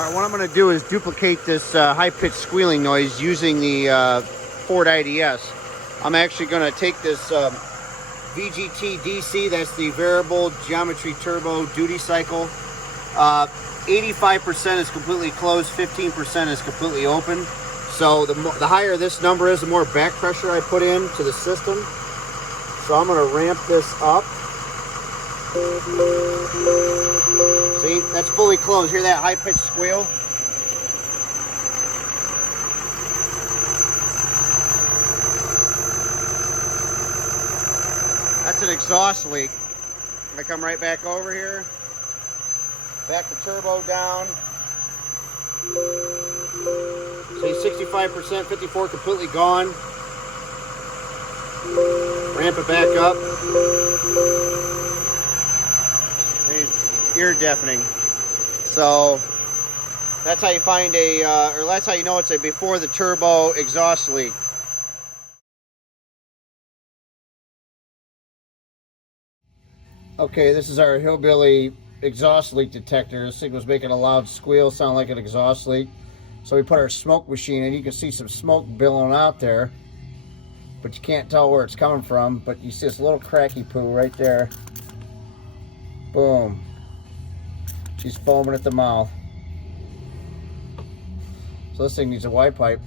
Alright, what I'm going to do is duplicate this high-pitched squealing noise using the Ford IDS. I'm actually going to take this VGT DC, that's the variable geometry turbo duty cycle. 85% is completely closed, 15% is completely open. So the higher this number is, the more back pressure I put in to the system. So I'm going to ramp this up. See, that's fully closed. Hear that high-pitched squeal? That's an exhaust leak. I'm going to come right back over here. Back the turbo down. See, 65%, 54 completely gone. Ramp it back up. Ear deafening. So that's how you find or that's how you know it's a before the turbo exhaust leak. Okay, this is our hillbilly exhaust leak detector. This thing was making a loud squeal, sound like an exhaust leak. So we put our smoke machine in. You can see some smoke billowing out there, but you can't tell where it's coming from. But you see this little cracky poo right there. Boom. She's foaming at the mouth. So this thing needs a Y pipe.